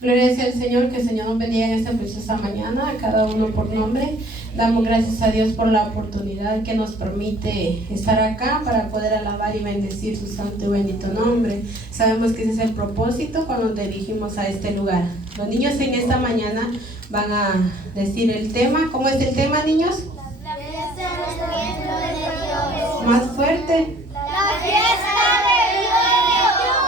Gloria sea al Señor, que el Señor nos bendiga en esta preciosa mañana, a cada uno por nombre. Damos gracias a Dios por la oportunidad que nos permite estar acá para poder alabar y bendecir su santo y bendito nombre. Sabemos que ese es el propósito cuando nos dirigimos a este lugar. Los niños en esta mañana van a decir el tema. ¿Cómo es el tema, niños? La fiesta del pueblo de Dios. Más fuerte. La fiesta del pueblo de Dios.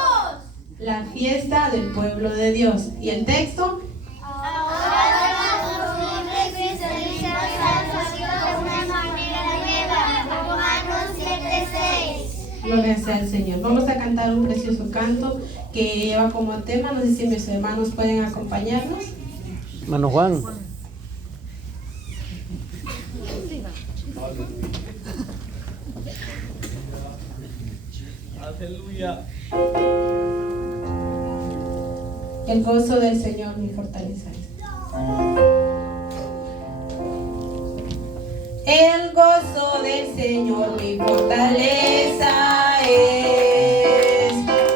La fiesta del pueblo de Dios. ¿Y el texto? Ahora los hombres que se realizan salvación de una manera nueva. Romanos 7:6. Gloria sea al Señor. Vamos a cantar un precioso canto que lleva como tema, no sé si mis hermanos pueden acompañarnos. Hermano Juan. Aleluya. El gozo del Señor mi fortaleza es. El gozo del Señor mi fortaleza es.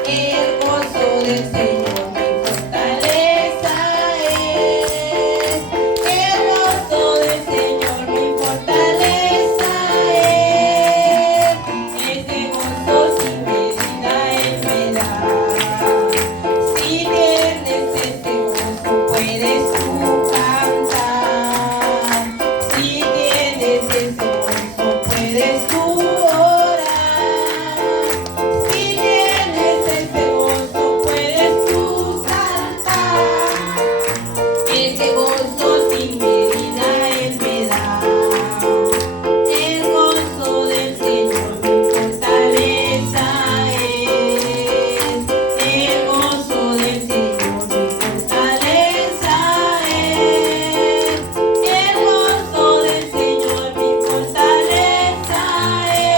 El gozo del Señor mi fortaleza es. El gozo del Señor mi fortaleza es. Ese gozo sin medida Él me da. Si tienes ese gozo puedes tú cantar. Si tienes ese gozo puedes tú orar. Si tienes ese gozo puedes tú saltar. Ese gozo sin medida Él me da. El gozo del Señor mi fortaleza es. El gozo del Señor mi fortaleza es. El gozo del Señor mi fortaleza es.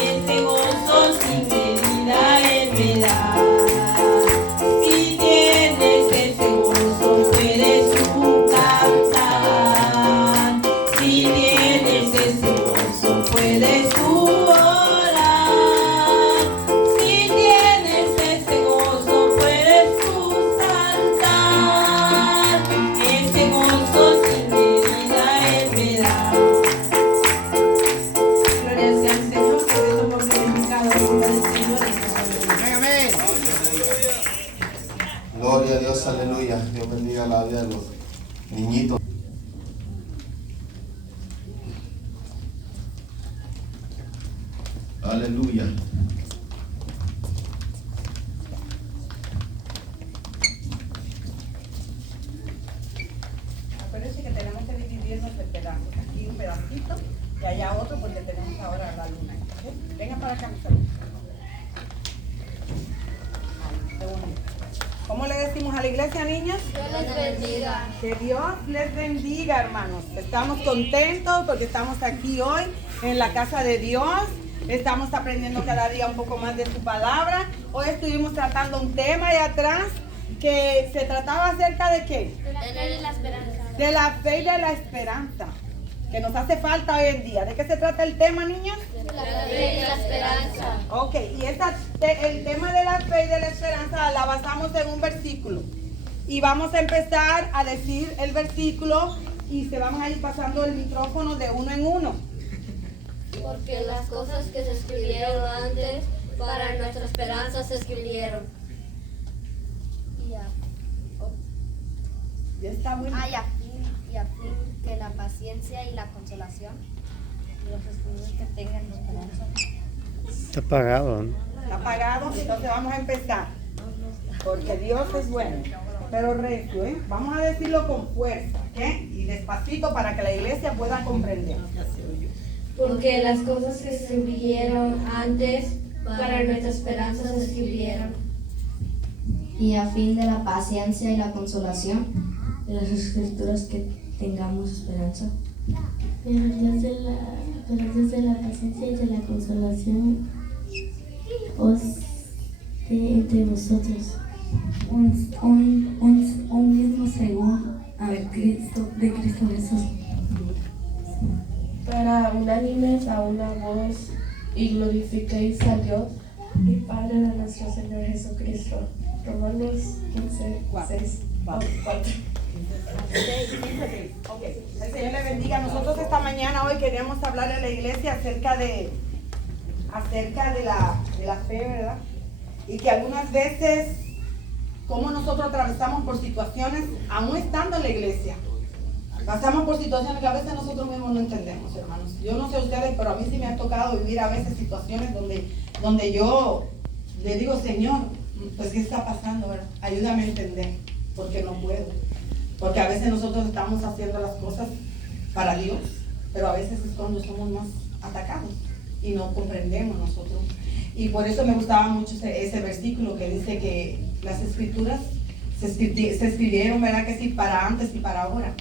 Ese gozo sin medida Él me da. Si tienes ese gozo puedes tú cantar. Si tienes ese gozo puedes tú orar. Si tienes ese gozo puedes tú saltar. Ese gozo sin medida Él me da. Gloria sea al Señor, que Dios somos glorificados el nombre del Señor. Gloria a Dios, aleluya. Dios bendiga la vida de los niñitos. Aleluya. Acuérdense que tenemos que dividirnos en pedazos. Aquí un pedacito y allá otro porque tenemos ahora la luna. ¿Ok? Vengan para acá, mis amigos. Ahí, qué bonito. ¿Cómo le decimos a la iglesia, niñas? Dios les bendiga. Que Dios les bendiga, hermanos. Estamos contentos porque estamos aquí hoy en la casa de Dios. Estamos aprendiendo cada día un poco más de su palabra. Hoy estuvimos tratando un tema ahí atrás que se trataba acerca de ¿qué? De la fe y la esperanza. De la fe y de la esperanza, que nos hace falta hoy en día. ¿De qué se trata el tema, niños? De la fe y la esperanza. Ok, y el tema de la fe y de la esperanza la basamos en un versículo. Y vamos a empezar a decir el versículo y se van a ir pasando el micrófono de uno en uno. Porque las cosas que se escribieron antes para nuestra esperanza se escribieron. Ya está muy bien. Y a fin que la paciencia y la consolación de los estudios que tengan esperanza. Está apagado, ¿no? Está apagado, entonces vamos a empezar. Porque Dios es bueno, pero recio, ¿eh? Vamos a decirlo con fuerza, ¿ok? Y despacito para que la iglesia pueda comprender. Porque las cosas que se escribieron antes para nuestra esperanza se escribieron. Y a fin de la paciencia y la consolación de las escrituras que tengamos esperanza. Pero Dios de la paciencia y de la consolación os dé entre vosotros un mismo según de Cristo Jesús. Para unánimes a una voz y glorifiquéis a Dios y Padre de nuestro Señor Jesucristo, Romanos 15, 6, 4. Ok, el Señor le bendiga. Nosotros esta mañana hoy queríamos hablar a la iglesia acerca de la fe, ¿verdad? Y que algunas veces, como nosotros atravesamos por situaciones, aún estando en la iglesia, pasamos por situaciones que a veces nosotros mismos no entendemos, hermanos. Yo no sé ustedes, pero a mí sí me ha tocado vivir a veces situaciones donde yo le digo, Señor, pues ¿qué está pasando, verdad? Ayúdame a entender, porque no puedo. Porque a veces nosotros estamos haciendo las cosas para Dios, pero a veces es cuando somos más atacados y no comprendemos nosotros. Y por eso me gustaba mucho ese versículo que dice que las escrituras se escribieron, ¿verdad que sí? Para antes y para ahora.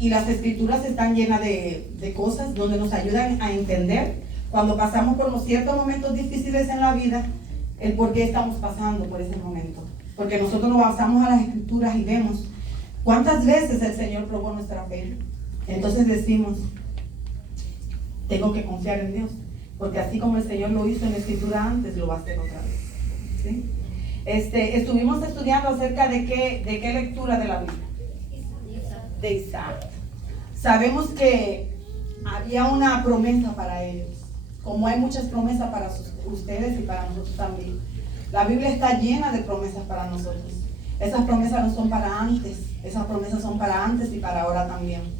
Y las escrituras están llenas de cosas donde nos ayudan a entender cuando pasamos por los ciertos momentos difíciles en la vida, el por qué estamos pasando por ese momento. Porque nosotros nos basamos a las escrituras y vemos cuántas veces el Señor probó nuestra fe. Entonces decimos, tengo que confiar en Dios, porque así como el Señor lo hizo en la escritura antes, lo va a hacer otra vez. ¿Sí? Estuvimos estudiando acerca de qué lectura de la Biblia. De Isaac. Sabemos que había una promesa para ellos, como hay muchas promesas para ustedes y para nosotros también. La Biblia está llena de promesas para nosotros. Esas promesas no son para antes, esas promesas son para antes y para ahora también.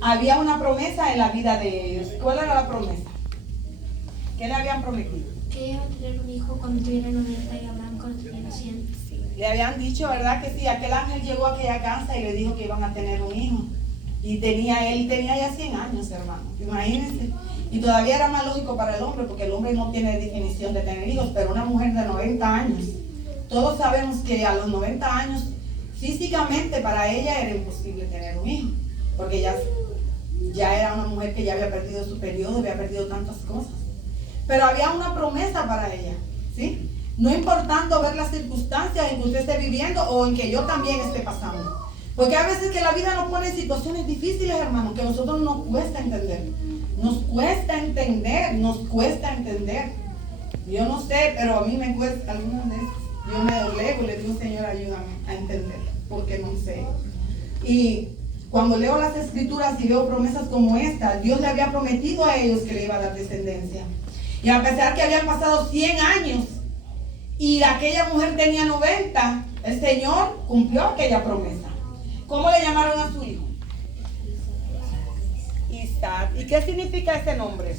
Había una promesa en la vida de ellos. ¿Cuál era la promesa? ¿Qué le habían prometido? Que iba a tener un hijo cuando tuviera 90 y Abraham cuando tuviera 100. Le habían dicho, ¿verdad que sí? Aquel ángel llegó a aquella casa y le dijo que iban a tener un hijo. Y él tenía ya 100 años, hermano. Imagínense. Y todavía era más lógico para el hombre, porque el hombre no tiene definición de tener hijos, pero una mujer de 90 años. Todos sabemos que a los 90 años, físicamente para ella era imposible tener un hijo, porque ya era una mujer que ya había perdido su periodo, había perdido tantas cosas. Pero había una promesa para ella, ¿sí? No importando ver las circunstancias en que usted esté viviendo o en que yo también esté pasando. Porque a veces que la vida nos pone en situaciones difíciles, hermano, que a nosotros nos cuesta entender. Nos cuesta entender. Yo no sé, pero a mí me cuesta algunas veces. Yo me doblego y le digo, Señor, ayúdame a entender, porque no sé. Y cuando leo las escrituras y veo promesas como esta, Dios le había prometido a ellos que le iba a dar descendencia. Y a pesar que habían pasado 100 años y aquella mujer tenía 90, el Señor cumplió aquella promesa. ¿Cómo le llamaron a su hijo? Isaac. ¿Y qué significa ese nombre?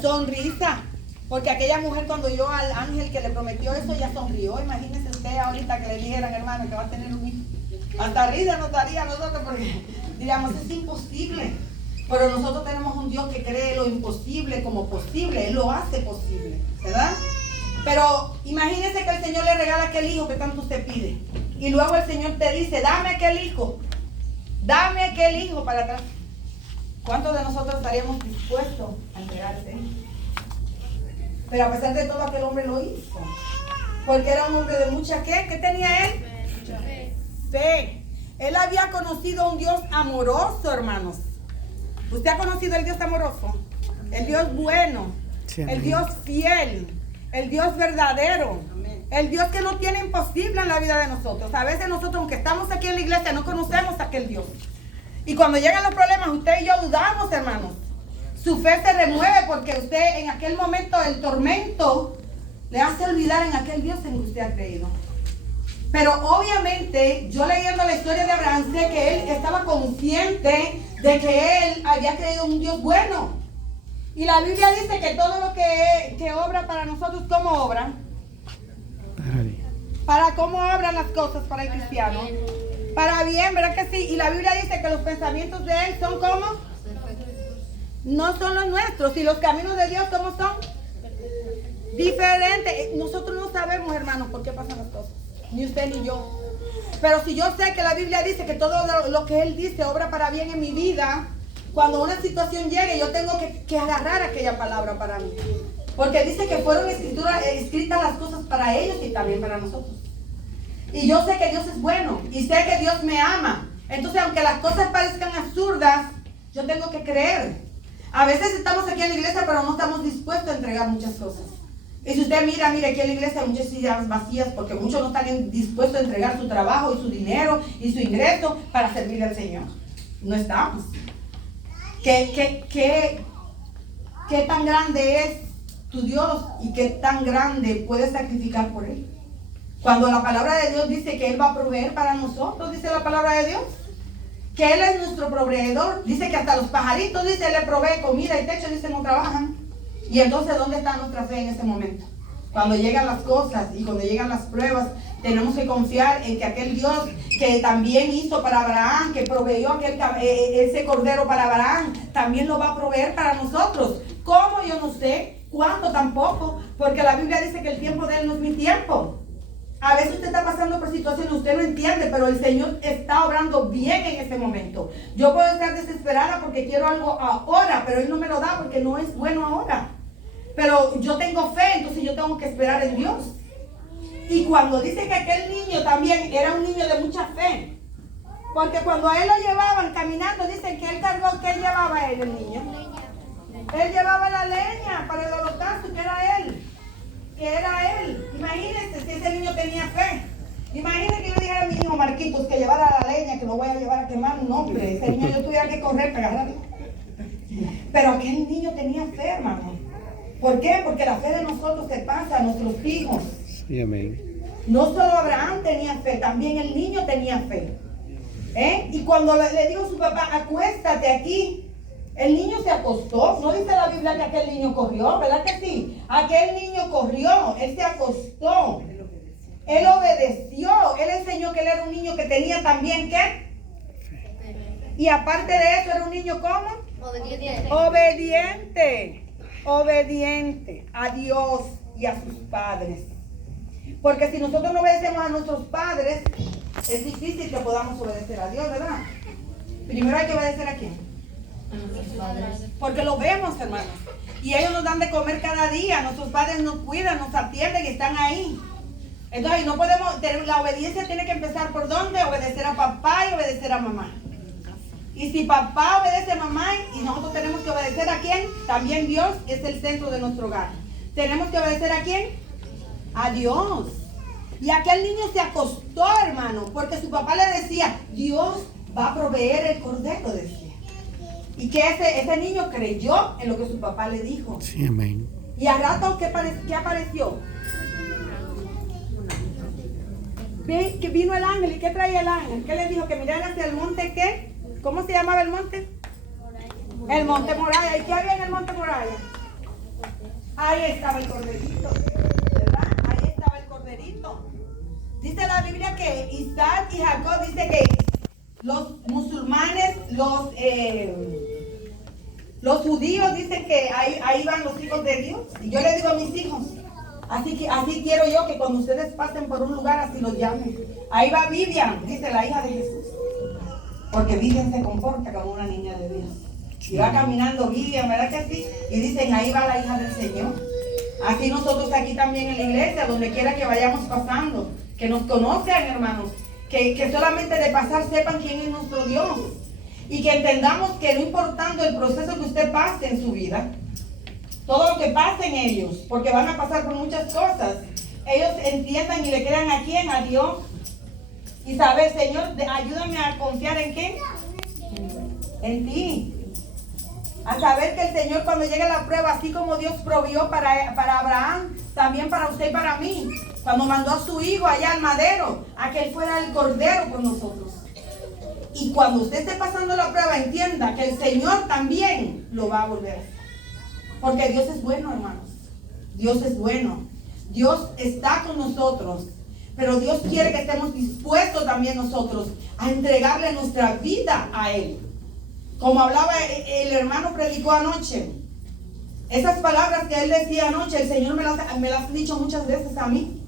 Sonrisa. Porque aquella mujer, cuando oyó al ángel que le prometió eso, ya sonrió. Imagínese usted ahorita que le dijeran, hermano, que va a tener un hijo. Hasta risa nos daría a nosotros, porque diríamos, es imposible. Pero nosotros tenemos un Dios que cree lo imposible como posible. Él lo hace posible, ¿verdad? Pero imagínese que el Señor le regala aquel hijo que tanto usted pide. Y luego el Señor te dice, dame aquel hijo para atrás. ¿Cuántos de nosotros estaríamos dispuestos a entregar ese hijo? Pero a pesar de todo, aquel hombre lo hizo. Porque era un hombre de mucha ¿qué? ¿Qué tenía él? Fe. Él había conocido a un Dios amoroso, hermanos. ¿Usted ha conocido el Dios amoroso? El Dios bueno, sí, el Dios fiel, el Dios verdadero, el Dios que no tiene imposible en la vida de nosotros. A veces nosotros, aunque estamos aquí en la iglesia, no conocemos a aquel Dios. Y cuando llegan los problemas, usted y yo dudamos, hermanos. Su fe se remueve porque usted en aquel momento el tormento le hace olvidar en aquel Dios en que usted ha creído. Pero obviamente, yo leyendo la historia de Abraham, sé que él estaba consciente de que él había creído en un Dios bueno. Y la Biblia dice que todo lo que obra para nosotros, ¿cómo obra? Para cómo obran las cosas para el cristiano. Para bien, ¿verdad que sí? Y la Biblia dice que los pensamientos de él son como no son los nuestros. Y los caminos de Dios, ¿cómo son? Diferentes. Nosotros no sabemos, hermanos, por qué pasan las cosas. Ni usted ni yo. Pero si yo sé que la Biblia dice que todo lo que Él dice obra para bien en mi vida, cuando una situación llegue, yo tengo que agarrar aquella palabra para mí. Porque dice que fueron escritas las cosas para ellos y también para nosotros. Y yo sé que Dios es bueno. Y sé que Dios me ama. Entonces, aunque las cosas parezcan absurdas, yo tengo que creer. A veces estamos aquí en la iglesia, pero no estamos dispuestos a entregar muchas cosas. Y si usted mira aquí en la iglesia hay muchas sillas vacías porque muchos no están dispuestos a entregar su trabajo y su dinero y su ingreso para servirle al Señor. No estamos. ¿Qué tan grande es tu Dios y qué tan grande puedes sacrificar por Él? Cuando la palabra de Dios dice que Él va a proveer para nosotros, dice la palabra de Dios, que Él es nuestro proveedor. Dice que hasta los pajaritos, dice, Él le provee comida y techo, dice, no trabajan. Y entonces, ¿dónde está nuestra fe en ese momento? Cuando llegan las cosas y cuando llegan las pruebas, tenemos que confiar en que aquel Dios que también hizo para Abraham, que proveyó ese cordero para Abraham, también lo va a proveer para nosotros. ¿Cómo? Yo no sé. ¿Cuándo? Tampoco. Porque la Biblia dice que el tiempo de Él no es mi tiempo. A veces usted está pasando por situaciones, usted no entiende, pero el Señor está obrando bien en ese momento. Yo puedo estar desesperada porque quiero algo ahora, pero Él no me lo da porque no es bueno ahora. Pero yo tengo fe, entonces yo tengo que esperar en Dios. Y cuando dice que aquel niño también era un niño de mucha fe, porque cuando a él lo llevaban caminando, dicen que él cargó, ¿qué llevaba él, el niño? Él llevaba la leña para el holocausto, que era él. Imagínense si ese niño tenía fe. Imagínense que yo dijera a mi hijo Marquitos que llevara la leña, que lo voy a llevar a quemar. No, hombre, ese niño yo tuviera que correr para agarrarlo. Pero aquel niño tenía fe, hermano. ¿Por qué? Porque la fe de nosotros se pasa a nuestros hijos. Sí, amén. No solo Abraham tenía fe, también el niño tenía fe. Y cuando le dijo a su papá, acuéstate aquí, el niño se acostó. No dice la Biblia que aquel niño corrió, ¿verdad que sí? Aquel niño corrió, él se acostó. Él obedeció. Él enseñó que él era un niño que tenía también, ¿qué? Y aparte de eso, era un niño, ¿cómo? Obediente a Dios y a sus padres. Porque si nosotros no obedecemos a nuestros padres, es difícil que podamos obedecer a Dios, ¿verdad? Primero hay que obedecer a quién. A nuestros padres. Porque lo vemos, hermanos. Y ellos nos dan de comer cada día. Nuestros padres nos cuidan, nos atienden y están ahí. Entonces no podemos, la obediencia tiene que empezar por ¿dónde? Obedecer a papá y obedecer a mamá. Y si papá obedece a mamá y nosotros tenemos que obedecer a quién, también Dios es el centro de nuestro hogar. Tenemos que obedecer a quién, a Dios. Y aquel niño se acostó, hermano, porque su papá le decía, Dios va a proveer el cordero, decía. Y que ese niño creyó en lo que su papá le dijo. Sí, amén. Y al rato, ¿qué apareció? Que vino el ángel. ¿Y qué traía el ángel? ¿Qué le dijo? Que mirara hacia el monte, ¿qué? ¿Cómo se llamaba el monte? El monte Moraya. ¿Y qué había en el monte Moraya? Ahí estaba el corderito, ¿verdad? Ahí estaba el corderito. Dice la Biblia que Isaac y Jacob, dice que los musulmanes, los judíos dicen que ahí van los hijos de Dios. Y yo le digo a mis hijos, así quiero yo que cuando ustedes pasen por un lugar así los llamen. Ahí va Vivian, dice la hija de Jesús. Porque Vivian se comporta como una niña de Dios. Y va caminando Vivian, ¿verdad que sí? Y dicen, ahí va la hija del Señor. Así nosotros aquí también en la iglesia, donde quiera que vayamos pasando, que nos conozcan, hermanos, que solamente de pasar sepan quién es nuestro Dios. Y que entendamos que no importando el proceso que usted pase en su vida, todo lo que pasen ellos, porque van a pasar por muchas cosas, ellos entiendan y le crean a quién, a Dios. Y saber, Señor, ayúdame a confiar en quién, en ti. A saber que el Señor cuando llegue la prueba, así como Dios provió para Abraham, también para usted y para mí. Cuando mandó a su hijo allá al madero, a que él fuera el cordero por nosotros. Y cuando usted esté pasando la prueba, entienda que el Señor también lo va a volver. Porque Dios es bueno, hermanos. Dios es bueno. Dios está con nosotros. Pero Dios quiere que estemos dispuestos también nosotros a entregarle nuestra vida a Él. Como hablaba el hermano, predicó anoche. Esas palabras que él decía anoche, el Señor me las ha dicho muchas veces a mí.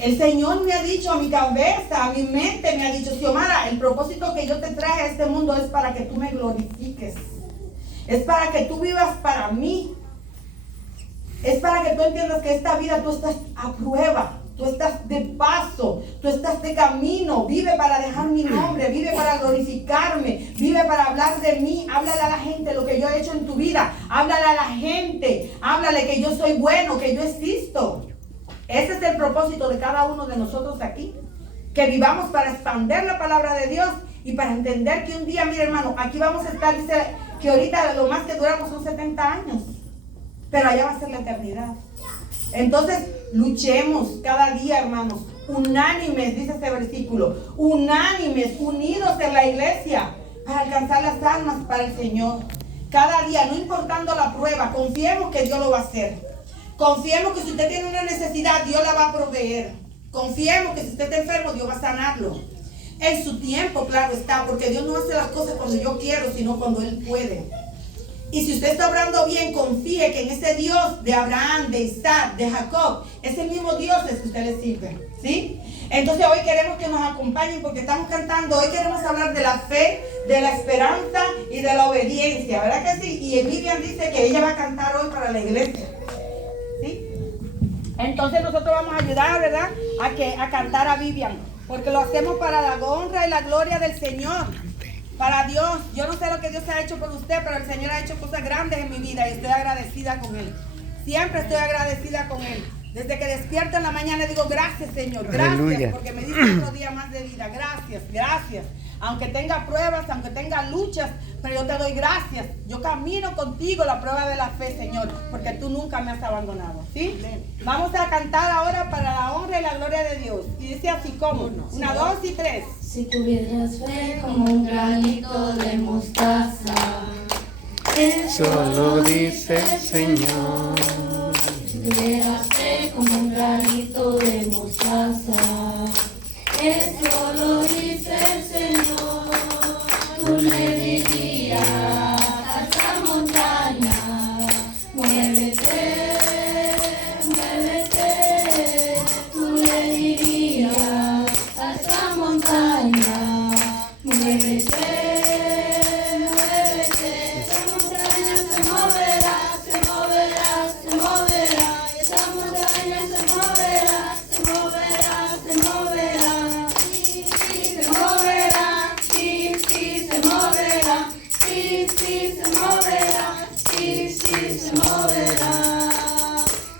El Señor me ha dicho a mi cabeza, a mi mente, me ha dicho, Xiomara, el propósito que yo te traje a este mundo es para que tú me glorifiques. Es para que tú vivas para mí. Es para que tú entiendas que esta vida tú estás a prueba. tú estás de paso, tú estás de camino. Vive para dejar mi nombre, vive para glorificarme, vive para hablar de mí. Háblale a la gente lo que yo he hecho en tu vida. Háblale a la gente, háblale que yo soy bueno, que yo existo. Ese es el propósito de cada uno de nosotros aquí. Que vivamos para expandir la palabra de Dios y para entender que un día, mire hermano, aquí vamos a estar, dice que ahorita lo más que duramos son 70 años, pero allá va a ser la eternidad. Entonces, luchemos cada día, hermanos, unánimes, dice este versículo, unánimes, unidos en la iglesia, para alcanzar las almas para el Señor. Cada día, no importando la prueba, confiemos que Dios lo va a hacer. Confiemos que si usted tiene una necesidad, Dios la va a proveer. Confiemos que si usted está enfermo, Dios va a sanarlo. En su tiempo, claro está, porque Dios no hace las cosas cuando yo quiero, sino cuando Él puede. Y si usted está obrando bien, confíe que en ese Dios de Abraham, de Isaac, de Jacob, es el mismo Dios el que usted le sirve. ¿Sí? Entonces hoy queremos que nos acompañen porque estamos cantando. Hoy queremos hablar de la fe, de la esperanza y de la obediencia. ¿Verdad que sí? Y Vivian dice que ella va a cantar hoy para la iglesia. ¿Sí? Entonces nosotros vamos a ayudar, ¿verdad? A cantar a Vivian. Porque lo hacemos para la honra y la gloria del Señor. Para Dios. Yo no sé lo que Dios ha hecho por usted, pero el Señor ha hecho cosas grandes en mi vida y estoy agradecida con Él. Siempre estoy agradecida con Él. Desde que despierto en la mañana digo gracias, Señor. Gracias. Aleluya. Porque me diste otro día más de vida. Gracias, gracias. Aunque tenga pruebas, aunque tenga luchas, pero yo te doy gracias. Yo camino contigo la prueba de la fe, Señor, porque tú nunca me has abandonado. ¿Sí? Vamos a cantar ahora para la honra y la gloria de Dios. Y dice así como, 1, 2 y 3. Si tuvieras fe como un granito de mostaza, Eso lo dice el Señor. si tuvieras fe como un granito de mostaza, eso lo dice el Señor. Tú le dirías a esta montaña, muévete, muévete. Tú le dirías a esta montaña, muévete, muévete. Esta montaña se moverá, se moverá, se moverá. Esta montaña se moverá, se moverá, se moverá. Sí, sí, se moverá, sí, sí, se moverá. Sí, sí, se moverá, sí, sí, se moverá.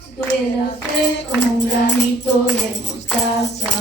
Si tuvieras fe como un granito de mostaza,